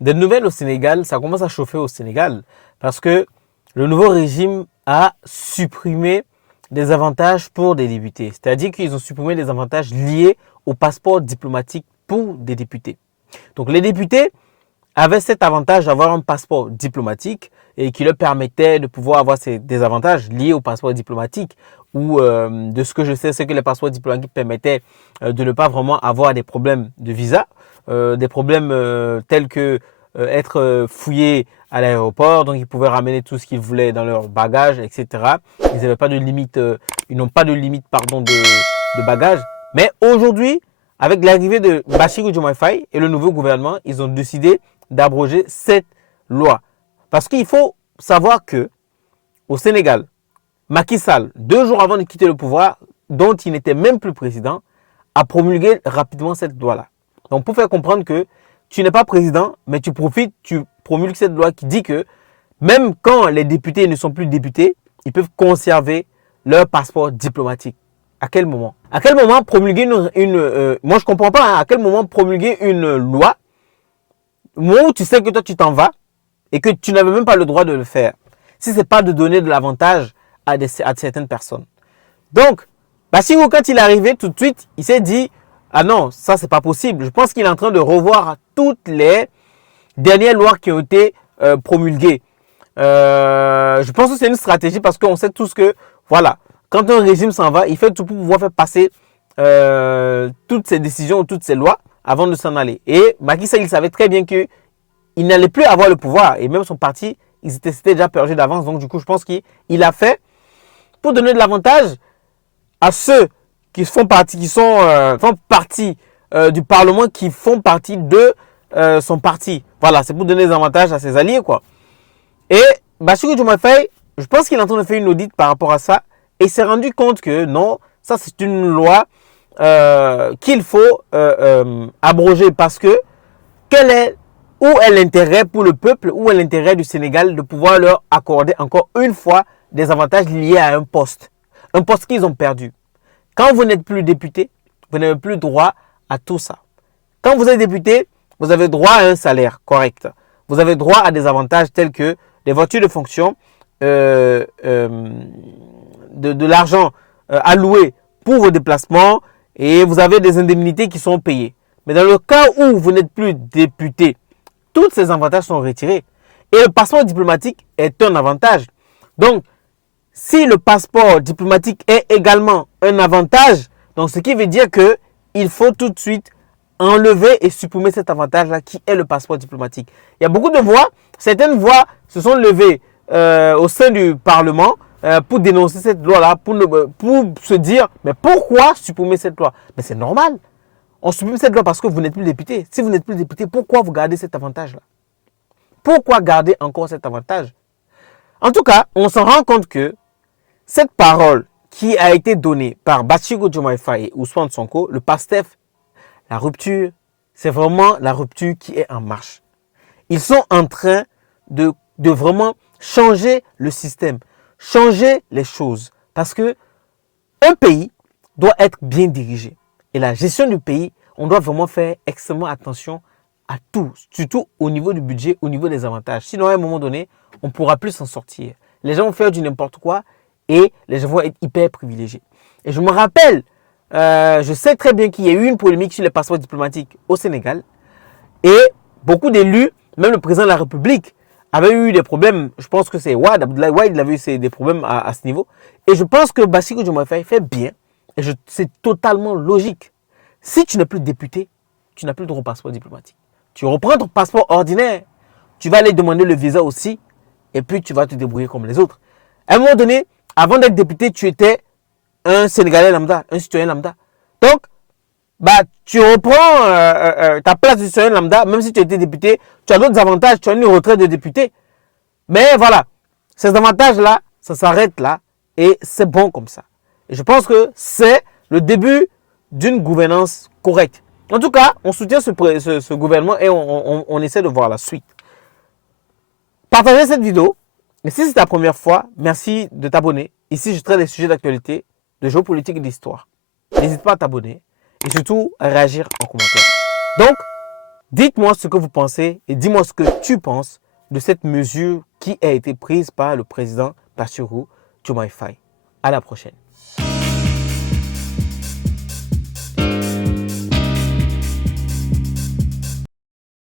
Des nouvelles au Sénégal, ça commence à chauffer au Sénégal parce que le nouveau régime a supprimé des avantages pour des députés. C'est-à-dire qu'ils ont supprimé des avantages liés au passeport diplomatique pour des députés. Donc les députés avaient cet avantage d'avoir un passeport diplomatique et qui leur permettait de pouvoir avoir des avantages liés au passeport diplomatique ou de ce que je sais, c'est que les passeports diplomatiques permettaient de ne pas vraiment avoir des problèmes de visa, des problèmes tels que être fouillés à l'aéroport, donc ils pouvaient ramener tout ce qu'ils voulaient dans leur bagage, etc. Ils n'avaient pas de limite, ils n'ont pas de limite de bagage. Mais aujourd'hui, avec l'arrivée de Bassirou Diomaye Faye et le nouveau gouvernement, ils ont décidé d'abroger cette loi. Parce qu'il faut savoir que au Sénégal, Macky Sall, 2 jours avant de quitter le pouvoir, dont il n'était même plus président, a promulgué rapidement cette loi-là. Donc pour faire comprendre que tu n'es pas président, mais tu profites, tu promulgues cette loi qui dit que même quand les députés ne sont plus députés, ils peuvent conserver leur passeport diplomatique. À quel moment? À quel moment promulguer moi je comprends pas, à quel moment promulguer une loi où tu sais que toi tu t'en vas et que tu n'avais même pas le droit de le faire, si ce n'est pas de donner de l'avantage à certaines personnes. Donc, Bassirou, quand il est arrivé, tout de suite, il s'est dit, ah non, ça c'est pas possible. Je pense qu'il est en train de revoir toutes les dernières lois qui ont été promulguées. Je pense que c'est une stratégie parce qu'on sait tous que, voilà, quand un régime s'en va, il fait tout pour pouvoir faire passer toutes ces décisions, toutes ces lois avant de s'en aller. Et Macky Sall, il savait très bien qu'il n'allait plus avoir le pouvoir. Et même son parti, ils étaient déjà purgés d'avance. Donc du coup, je pense qu'il a fait pour donner de l'avantage à ceux qui font partie, du Parlement, qui font partie de son parti. Voilà, c'est pour donner des avantages à ses alliés, quoi. Et Bassirou Diomaye Faye, je pense qu'il est en train de faire une audit par rapport à ça. Et il s'est rendu compte que non, ça c'est une loi qu'il faut abroger parce que où est l'intérêt pour le peuple, où est l'intérêt du Sénégal de pouvoir leur accorder encore une fois des avantages liés à un poste qu'ils ont perdu. Quand vous n'êtes plus député, vous n'avez plus droit à tout ça. Quand vous êtes député, vous avez droit à un salaire correct. Vous avez droit à des avantages tels que des voitures de fonction, de l'argent alloué pour vos déplacements et vous avez des indemnités qui sont payées. Mais dans le cas où vous n'êtes plus député, tous ces avantages sont retirés. Et le passeport diplomatique est un avantage. Donc, si le passeport diplomatique est également un avantage, donc ce qui veut dire qu'il faut tout de suite enlever et supprimer cet avantage-là qui est le passeport diplomatique. Il y a beaucoup de voix, certaines voix se sont levées au sein du Parlement pour dénoncer cette loi-là, pour se dire, mais pourquoi supprimer cette loi? Mais c'est normal. On supprime cette loi parce que vous n'êtes plus député. Si vous n'êtes plus député, pourquoi vous gardez cet avantage-là? Pourquoi garder encore cet avantage? En tout cas, on s'en rend compte que cette parole qui a été donnée par Bassirou Diomaye Faye et Ousmane Sonko, le PASTEF, la rupture, c'est vraiment la rupture qui est en marche. Ils sont en train de vraiment changer le système, changer les choses. Parce que un pays doit être bien dirigé. Et la gestion du pays, on doit vraiment faire extrêmement attention à tout, surtout au niveau du budget, au niveau des avantages. Sinon, à un moment donné, on ne pourra plus s'en sortir. Les gens vont faire du n'importe quoi et les gens vont être hyper privilégiés. Et je me rappelle, je sais très bien qu'il y a eu une polémique sur les passeports diplomatiques au Sénégal et beaucoup d'élus, même le président de la République, avait eu des problèmes. Je pense que c'est Wade, Abdoulaye Wade, il avait eu des problèmes à ce niveau. Et je pense que Bassirou Diomaye Faye fait bien. Et c'est totalement logique. Si tu n'es plus député, tu n'as plus de passeport diplomatique. Tu reprends ton passeport ordinaire, tu vas aller demander le visa aussi, et puis tu vas te débrouiller comme les autres. À un moment donné, avant d'être député, tu étais un Sénégalais lambda, un citoyen lambda. Donc, tu reprends ta place de citoyen lambda, même si tu étais député, tu as d'autres avantages, tu as une retraite de député. Mais voilà, ces avantages-là, ça s'arrête là, et c'est bon comme ça. Et je pense que c'est le début d'une gouvernance correcte. En tout cas, on soutient ce gouvernement et on essaie de voir la suite. Partagez cette vidéo. Et si c'est ta première fois, merci de t'abonner. Ici, je traite des sujets d'actualité, de géopolitique et d'histoire. N'hésite pas à t'abonner et surtout à réagir en commentaire. Donc, Dites-moi ce que vous pensez et dis-moi ce que tu penses de cette mesure qui a été prise par le président Bassirou Diomaye Faye. À la prochaine.